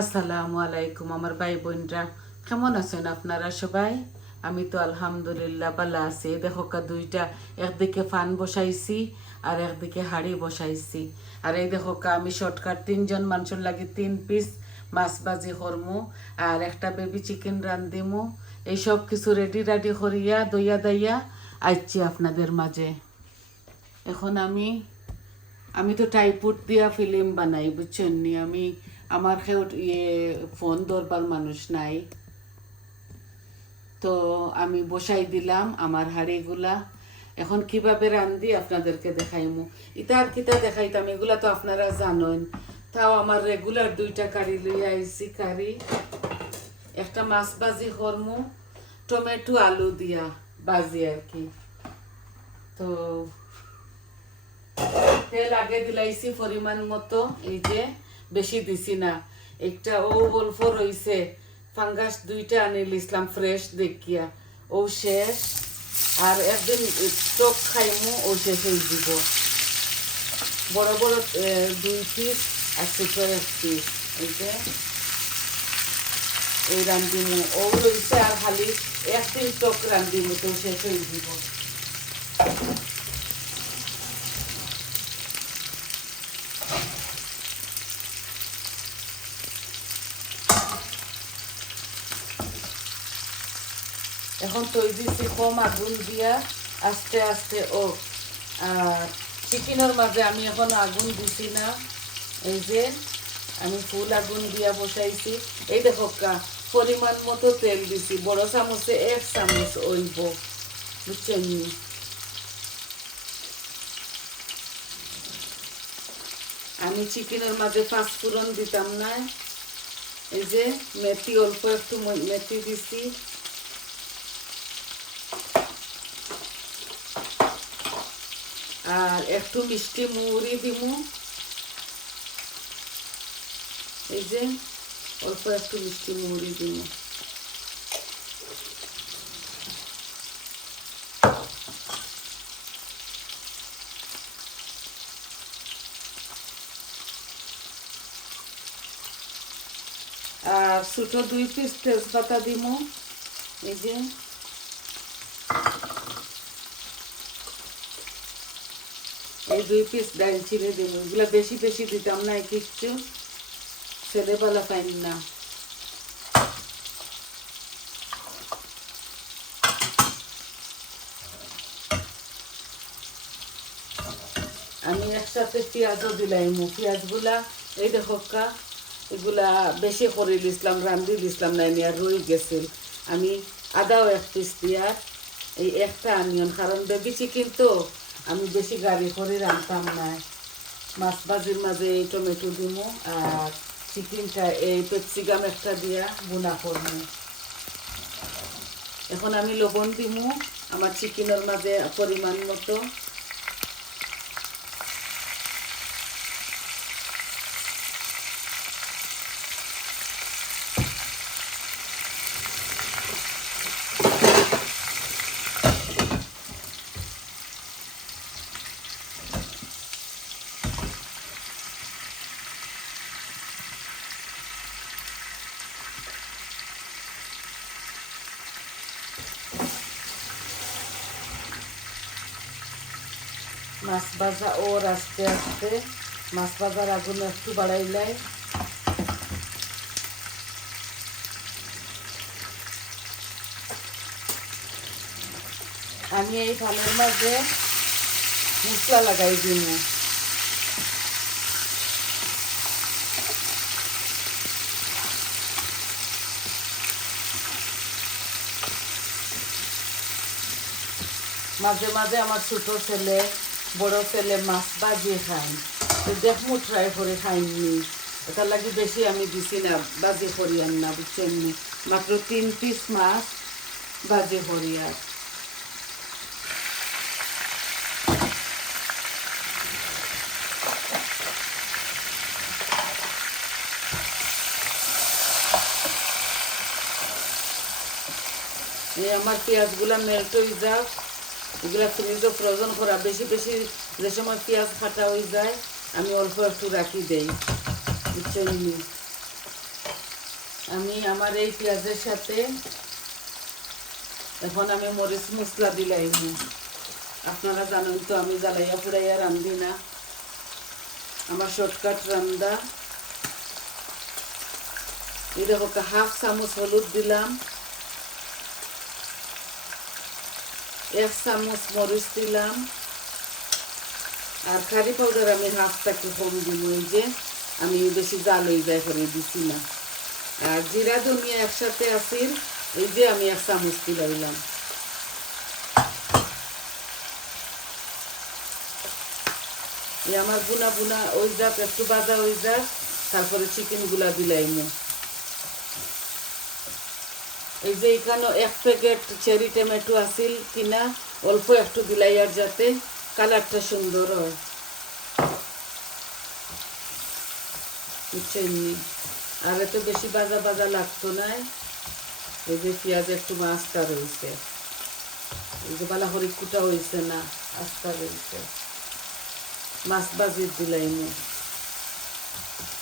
আসসালামু আলাইকুম আমার ভাই বোনরা। কেমন আছেন আপনারা সবাই? আমি তো আলহামদুলিল্লাহ ভালো আছি। দেখো কা দুইটা, একদিকে ফান বসাইছি আর একদিকে হাড়ি বসাইছি। আর এই দেখো কা আমি শর্টকাট তিনজন মানুষের লাগি তিন পিস মাছ ভাজি করমু আর একটা বেবি চিকেন রান্ধিমু। এই সব কিছু রেডি রাডি করিয়া দইয়া দাইয়া আইছি আপনাদের মাঝে। এখন আমি আমি তো টাইপুট দিয়া ফিল্ম বানাই, বুঝছেন নি? আমি আমার কেউ ইয়ে ফোন ধরবার মানুষ নাই। তো আমি বসাই দিলাম আমার হাড়িগুলা। এখন কীভাবে রান্ধি আপনাদেরকে দেখাইমু। ইতা আর কিতা দেখাইতাম, এগুলা তো আপনারা জানেন। তাও আমার রেগুলার দুইটা কারি লইয়া আইছি কারি। একটা মাছ ভাজি করমু, টমেটো, আলু দিয়া ভাজি আর কি। তো তেল আগে দিলাইছি পরিমাণ মতো, এই যে। বেশি দিছি না। একটা ও অল্প রইছে ফাঙ্গাস দুইটা আনিল ইসলাম ফ্রেশ দেখিয়া। ও শেষ, আর একদিন টক খাইমু, ও শেষ হয়ে দিব বড় বড় দুই পিস আর ছোট এক পিস এই রান্ধিমু ও রইছে আর খালি একদিন টক রান্ধিমু তো শেষ হয়ে দিব এখন তৈরি দিচ্ছি কম আগুন দিয়া। আস্তে আস্তে, ও আর চিকেনের মাঝে আমি এখন আগুন দিছি না। এই যে, আমি ফুল আগুন দিয়া বসাইছি। এই দেখো পরিমাণ মতো তেল দিছি। বড় চামচে এক চামচ ওইব বুঝছেন? আমি চিকেনের মাঝে পাঁচফোড়ন দিতাম না। এই যে, মেথি অল্প একটু মেথি দিছি। আর একটু মিষ্টি মুড়ি দিমু। এই যে, অল্প একটু মিষ্টি মুড়ি দিমু। আর ছোট দুই পিস তেজপাতা দিমু। এই যে এই দুই পিস দারচিনি দিব। এগুলা বেশি বেশি দিতাম না কিচ্ছু ছেলেবেলা পাইন না। আমি একসাথে পেঁয়াজও দিলাম পেঁয়াজগুলা, এই দেখো কা, এগুলা বেশি করে দিছিলাম রান্ধি দিছিলাম না আর রয়ে গেছিল। আমি আদাও এক পিস দিয়ার এই একটা আনিয়ন কারণ বেবি চিকেন তো। আমি বেশি গাড়ি করে রান্তাম না। মাছ ভাজির মাঝে এই টমেটো দিমু আর চিকেনটা, এই পেপসিগাম একটা দিয়া বোনা করব এখন আমি লবণ দিমু, আমার চিকেনের মাঝে পরিমাণ মতো। মাছ ভাজা ওর আস্তে আস্তে মাছ ভাজার আগুন একটু বাড়াইলাই আমি এই ফালের মাঝে মশলা লাগাই দিব। মাঝে মাঝে আমার ছোট ছেলে বড় ছেলে মাছ বাজিয়ে খাই তো দেখমু ট্রাই করে খাইনি এটার লাগি বেশি আমি দিছি না, বাজি করি আর না? বুঝছেন? মাত্র তিন পিস মাছ বাজি করি আর আমার পেঁয়াজগুলা মেল্ট যাক এগুলা ফ্রিজে ফ্রোজন করা, বেশি বেশি যে সময় পেঁয়াজ ফাটা হয়ে যায়, আমি অল্প একটু রাখি দেই। বুঝছেন নি? আমি আমার এই পেঁয়াজের সাথে এখন আমি মরিচ মশলা দিলাই আপনারা জানেন তো, আমি জ্বালাইয়া ফুরাইয়া রান্ধি না। আমার শর্টকাট এই দেখো হাফ চামচ হলুদ দিলাম। এক চামচ মরিচ দিলাম। আর কারি পাউডার আমি হাফটাকে কম দিব, এই যে আমি বেশি জাল হয়ে যায় করে দিছি না। আর জিরা ধনিয়া একসাথে আসিল এই যে আমি এক চামচ দিলাম। আমার বুনা বুনা ওই যাক, একটু বাজা ওই যাক, তারপরে চিকেনগুলা দিলাইমু। এই যে এখানে এক প্যাকেট চেরি টমেটো আসিল কিনা, অল্প একটু দিলাই আর যাতে কালারটা সুন্দর হয়। বুঝছেন নি? আর এত বেশি বাজা বাজা লাগতো না। এই যে পেঁয়াজ একটু আস্তা রয়েছে। এই যে বালা হরি কুটা হয়েছে না, আস্তা রয়েছে। মাছ বাজি দিলাইমু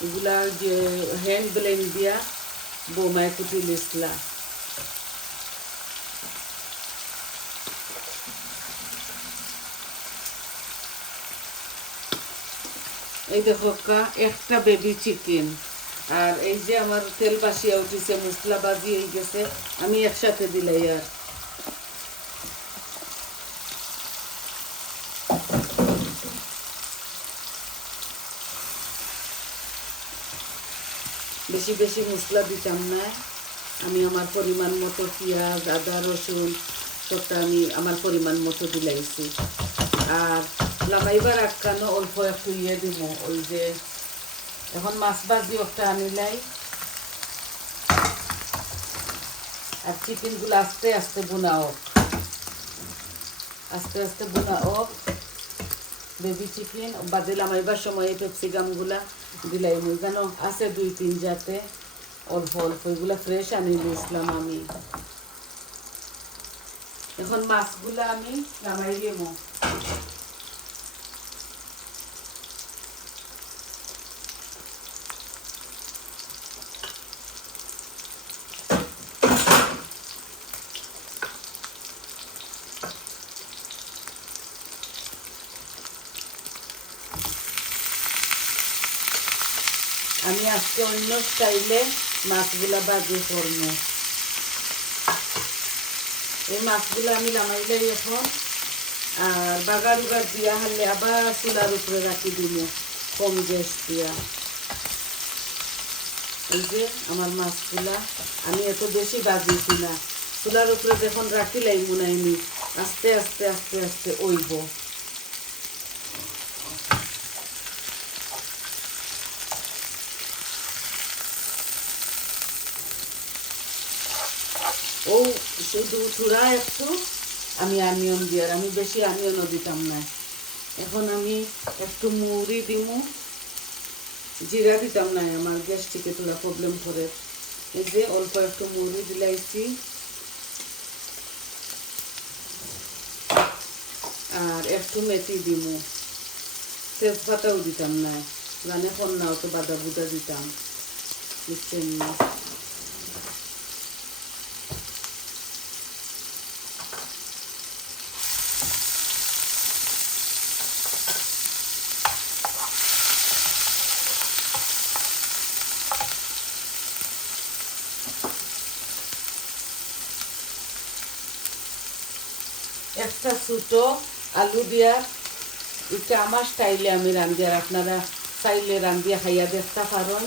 এগুলা যে হ্যান্ড ব্লেন্ড দিয়া বৌমায় কুটি লিসলা। এই দেখো একটা বেবি চিকেন আর এই যে আমার তেল বাসিয়া উঠিছে, মশলা বাজি হয়ে গেছে, আমি একসাথে দিলাই আর। বেশি বেশি মশলা দিতাম না। আমি আমার পরিমাণ মতো পেঁয়াজ, আদা, রসুন, সবটা আমি আমার পরিমাণ মতো দিলাইছি। আর লাগাইবার আটকানো অল্প একটু ইয়ে দিব ওই যে এখন মাছ ভাজি একটা আনিলাই। আর চিকেনগুলো আস্তে আস্তে বোনা হোক আস্তে আস্তে বোনা হোক বেবি চিকেন, বাদে লামাইবার সময় এই পেপসিকামগুলা দিলাই মুই। কেন আছে দুই তিন জাতে, অল্প অল্প, এগুলা ফ্রেশ আনি দিয়েছিলাম আমি। এখন মাছগুলা আমি নামাই দিব। আমি আজকে অন্য স্টাইলে মাছগুলা বাজি করব। এই মাছগুলো আমি নামাইলাই এখন, আর বাগার উগার দিয়া হারলে আবার চুলার উপরে রাখি দিব, কম গ্যাস দিয়া। এই যে আমার মাছগুলা, আমি এত বেশি বাজিছি না। চুলার উপরে যখন রাখিলাই মুনাইনি আস্তে আস্তে আস্তে আস্তে ওইব। ও শুধু চূড়া একটু, আমি আনিয়ন দিয়ে আমি বেশি আনিয়নও দিতাম না। এখন আমি একটু মুড়ি দিমু, জিরা দিতাম না, আমার গ্যাস্ট্রিকে তোলা প্রবলেম করে। এই যে অল্প একটু মুড়ি দিলাইছি। আর একটু মেথি দিমু। তেজপাতাও দিতাম না জানে কন্যাও তো বাদা বুদা দিতাম। বুঝছেন না? একটা আলু দিয়া, এটা আমার স্টাইলে আমি রান্ধি আর আপনারা চাইলে রান্ধিয়া খাইয়া দেখতে পারেন।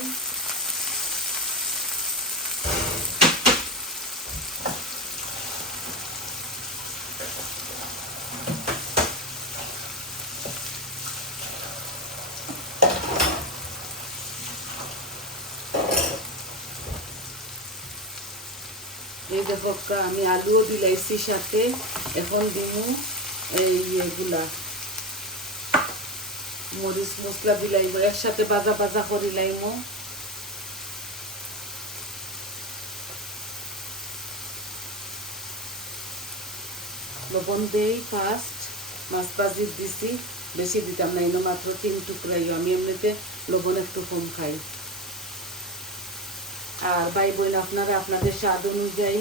এই আমি আলুও দিলাইছি সাথে, এখন দিমু। এই এগুলা। মরিচ মশলা দিলাইব একসাথে বাজা বাজা করে করিলাইমু লবণ দেই ফার্স্ট মাছ ভাজি দিছি। বেশি দিতাম না এনে মাত্র তিন টুকরাই আমি এমনিতে লবণ একটু কম খাই। আর ভাই বোন আপনারা আপনাদের স্বাদ অনুযায়ী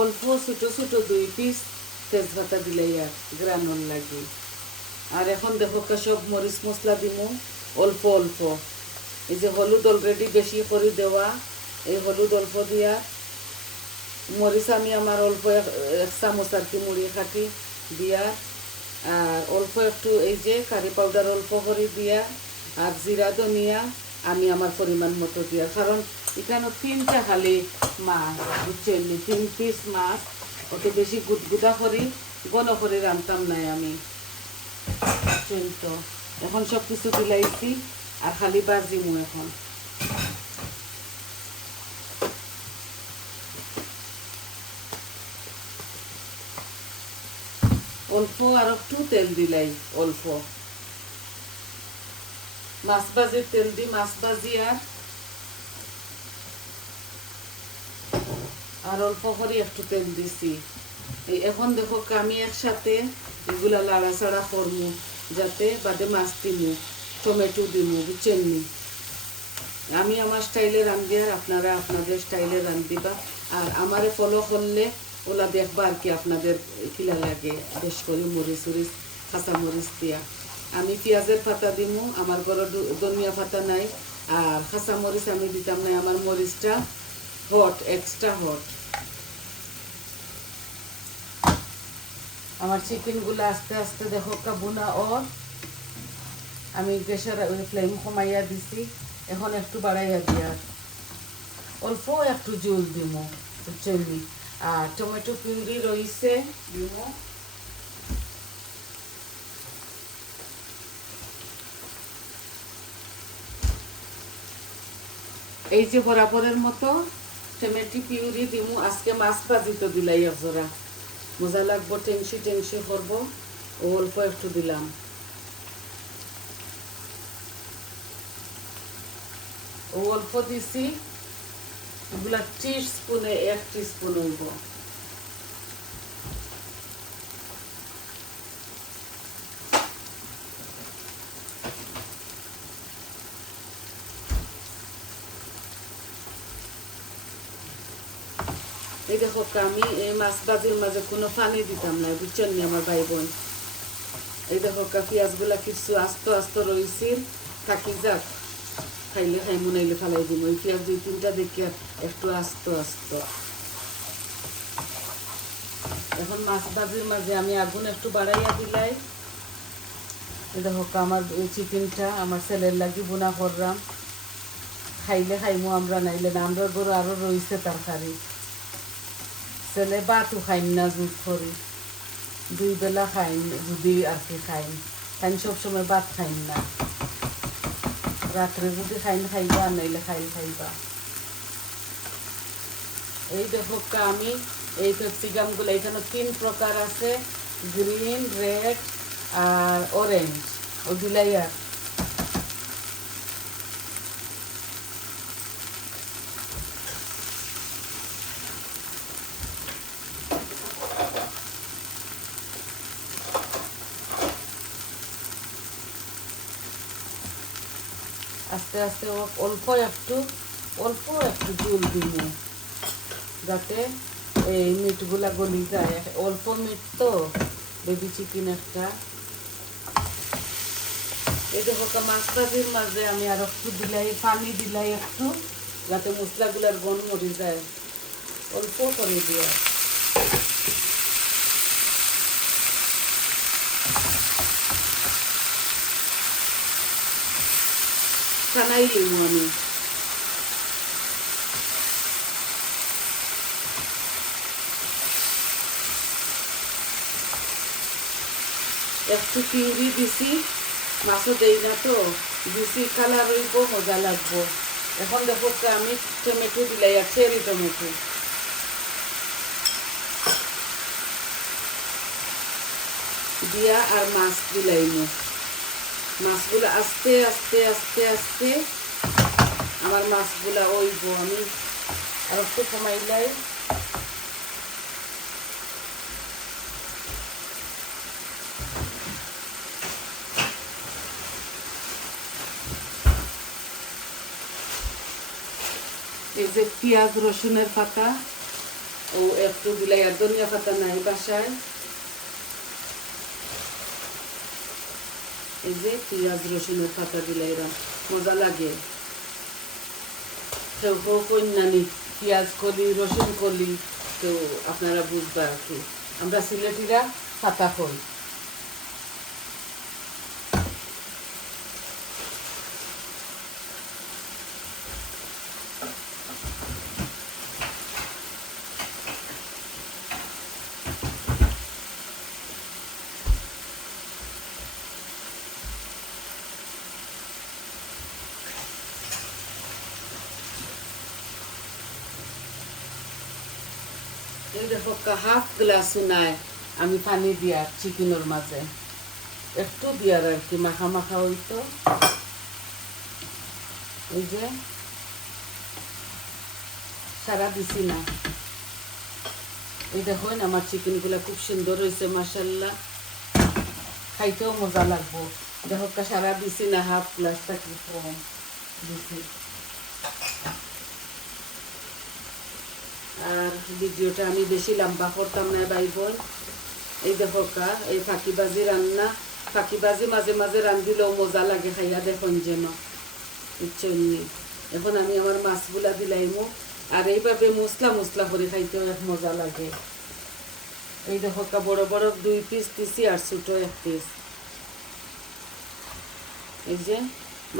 অল্প ছোটো ছোটো দুই পিস তেজপাতা দিলেই আর গ্রানোর লাগে। আর এখন দেখো সব মরিচ মশলা দিমু, অল্প অল্প। এই যে হলুদ অলরেডি বেশি করে দেওয়া, এই হলুদ অল্প দিয়া মরিচ আমি আমার অল্প এক এক চামচ আর কি মুড়ি খাটি দিয়া, আর অল্প একটু এই যে কারি পাউডার অল্প করে দিয়া, আর জিরা, ধনিয়া আমি আমার পরিমাণ মতো দিয়া। কারণ এখানে তিনটা খালি মাছ, বুঝছেন তিন পিস মাছ। অত বেশি গুটগুটা করি গণ করে রান্তাম নাই আমি। এখন সব কিছু দিলাইছি আর খালি বাজিমু এখন। অল্প আর একটু তেল দিলাই, অল্প। মাছ ভাজির তেল দি, মাছ ভাজি আর আর অল্প করে একটু তেল দিছি এখন দেখো আমি একসাথে এগুলা লাড়াচাড়া করমু যাতে বাদে মাছ দিমু, টমেটো দিমু, বুঝছেন? আমি আমার স্টাইলে রান্ধি আর আপনারা আপনাদের স্টাইলে রান্ধিবা আর আমারে ফলো করলে ওলা দেখবা আর কি আপনাদের কিলা লাগে, বেশ করে মরিচ উরিচ কাঁচা মরিচ দিয়া আমি পেঁয়াজের পাতা দিমু, আমার ঘরে ধনিয়া পাতা নাই, আর কাঁচা মরিচ আমি দিতাম নাই, আমার মরিচটা হট এক্সট্রা হট আমার চিকেনগুলো আস্তে আস্তে দেখো কাবুনা ওর আমি গ্যাসের ফ্লেম কমাইয়া দিছি। এখন একটু বাড়াইয়া দিয়া। অল্প একটু জল দিব নি? আর টমেটো পিউরি রয়েছে দিব এই যে বরাবরের মতো। টমেটো পিউরি দিমু, আজকে মাছ ভাজি তো দিলাই একজোড়া মজা লাগবো টেংসি টেংসি করব অল্প একটু দিলাম। অল্প দিছি এগুলা টি স্পুনে, এক টি স্পুন হইব এই আমি, এই মাছ ভাজির মাঝে কোনো পানি দিতাম না, বুঝছেন নি আমার ভাই বোন এই দেখো পেঁয়াজগুলা কিছু আস্ত আস্ত রয়েছে থাকি যাক। খাইলে খাই, মনাইলে ফালাই দিম। ওই পেঁয়াজ দুই তিনটা দেখি একটু আস্ত আস্ত। এখন মাছ ভাজির মাঝে আমি আগুন একটু বাড়াইয়া দিলাই। দেখো কা আমার চিকেনটা আমার ছেলের লাগি বোনা করলাম। খাইলে খাইমু আমরা, নাইলে না, আমরা গরু আরও রয়েছে তরকারি ছেলে ভাতও খাইন না জুত করি দুই বেলা খাইন যদি আর কি খাইন খাইন সবসময় ভাত খাইন না রাত্রে যদি খাইন খাইবা নাইলে খাইল খাইবা এই দেখো আমি এই ক্যাপসিকামগুলো এখানে তিন প্রকার আছে গ্রিন রেড আর অরেঞ্জ ওগুলাই আর আস্তে অল্প একটু অল্প একটু জল দিব। যাতে এই মিটগুলা গলি যায়। অল্প মিট তো বেবি চিকেন একটা। এই দেখো কা মাছ ভাজির মাঝে আমি আর একটু দিলাই, পানি দিলাই একটু, যাতে মশলাগুলার গন মরি যায়। অল্প করে দিয়া। টানাই লিমু আমি একটু পিউরি দিছি মাছও দেই না তো দিছি কালার হইব মজা লাগবো এখন দেখো আমি টমেটো দিলাই আর চেরি টমেটো দিয়া আর মাছ দিলাইমু মাছগুলো আস্তে আস্তে আস্তে আস্তে। আমার মাছগুলা ওইব আমি। আর একটু কমাইলাই এই যে পেঁয়াজ রসুনের পাতা। ও একটু দিলাই আর ধনিয়া পাতা নাই বাসায়। এই যে পেঁয়াজ রসুনের পাতা দিলে এরা মজা লাগে। কেউ কেউ কন্যানি, পেঁয়াজ কলি, রসুন কলি, তো আপনারা বুঝবা আর কি। আমরা সিলেটিরা পাতা কই হাফ গ্লাস নাই। আমি পানি দিয়া চিকেনের মাঝে একটু দিয়ার আর কি মাখা মাখা হইতো এই যে সারা দিছি না। এই আমার চিকেনগুলো খুব সুন্দর হয়েছে মাসাল্লাহ খাইতেও মজা লাগবো। দেখো সারা দিছি না, হাফ গ্লাসটা কি কম দিছি। আর ভিডিওটা আমি বেশি লম্বা করতাম না ভাই বোন। এই দেখো কা, এই ফাঁকিবাজি রান্না, ফাঁকিবাজি মাঝে মাঝে রান্ধিলেও মজা লাগে খাইয়া দেখুন যেন বুঝছেন এখন আমি আমার মাছগুলা দিলাইমু, আর এইভাবে মশলা মশলা করে খাইতেও এক মজা লাগে। এই দেখো কা, বড় বড় দুই পিস দিছি আর ছোট এক পিস এই যে,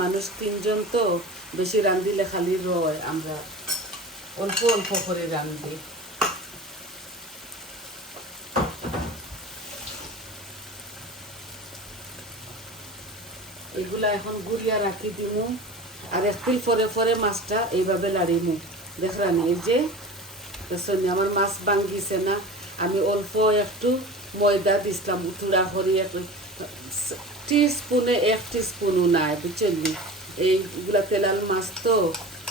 মানুষ তিনজন তো বেশি রান্ধিলে খালি রয় আমরা। অল্প অল্প করে রান্ধি এগুলা এখন গুড়িয়া রাখি দিমু, আর একদিন পরে পরে মাছটা এইভাবে লাড়িমু। দেখরানি এই যে আমার মাছ ভাঙ্গিছে না। আমি অল্প একটু ময়দা দিছিলাম উঠুরা করি টি স্পুনে এক টি স্পুনও নাই, বুঝছেন এইগুলা তেলাল মাছ তো।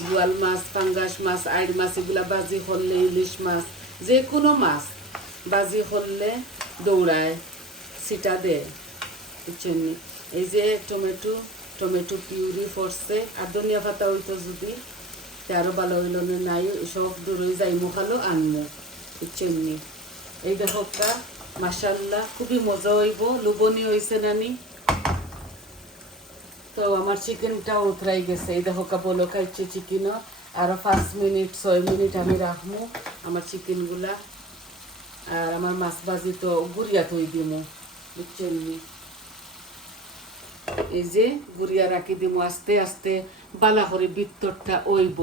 বোয়াল মাছ, পাঙ্গাস মাছ আইর মাছ, এগুলা বাজি করলে ইলিশ মাছ, যে কোনো মাছ বাজি করলে দৌড়ায় সিটা দেয়, বুঝছেন এই যে টমেটো টমেটো পিউরি পড়ছে, আর ধনিয়া পাতা হইতো যদি, তে আরও ভালো হইল না, নাই, সব দূরই যাইমু খালো আনমু, বুঝছেন? এই দেখো মাসাল্লাহ খুবই মজা হইব, লুবনি হইছে নানি তো আমার চিকেনটা উতরাই গেছে। এই দেখো বলো খাইছে চিকেনও। আরও পাঁচ মিনিট, ছয় মিনিট আমি রাখমু আমার চিকেনগুলা। আর আমার মাছ ভাজি তো গুড়িয়া থই দিমু, বুঝছেন এই যে গুড়িয়া রাখি দিমু, আস্তে আস্তে বালা করে বিত্তরটা ওইব।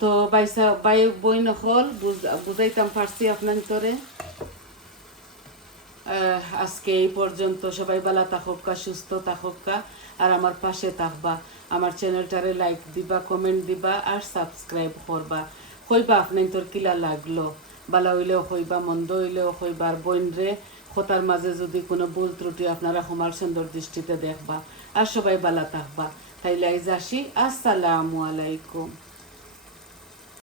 তো বাইসা বাই বই নকল বুঝাইতাম পারছি আপনার তোরে আজকে এই পর্যন্ত সবাই বালা থাকুকা, সুস্থ থাকুকা, আর আমার পাশে থাকবা। আমার চ্যানেলটারে লাইক দিবা কমেন্ট দিবা, আর সাবস্ক্রাইব করবা। কইবা আপনার তোর কিলা লাগল। বালা হইলেও কইবা মন্দ হইলেও কইবা আর বইন রে খোতার মাঝে যদি কোনো ভুল ত্রুটি আপনারা সমার সুন্দর দৃষ্টিতে দেখবা। আর সবাই বালা থাকবা। তাইলে আসি। আসসালামু আলাইকুম।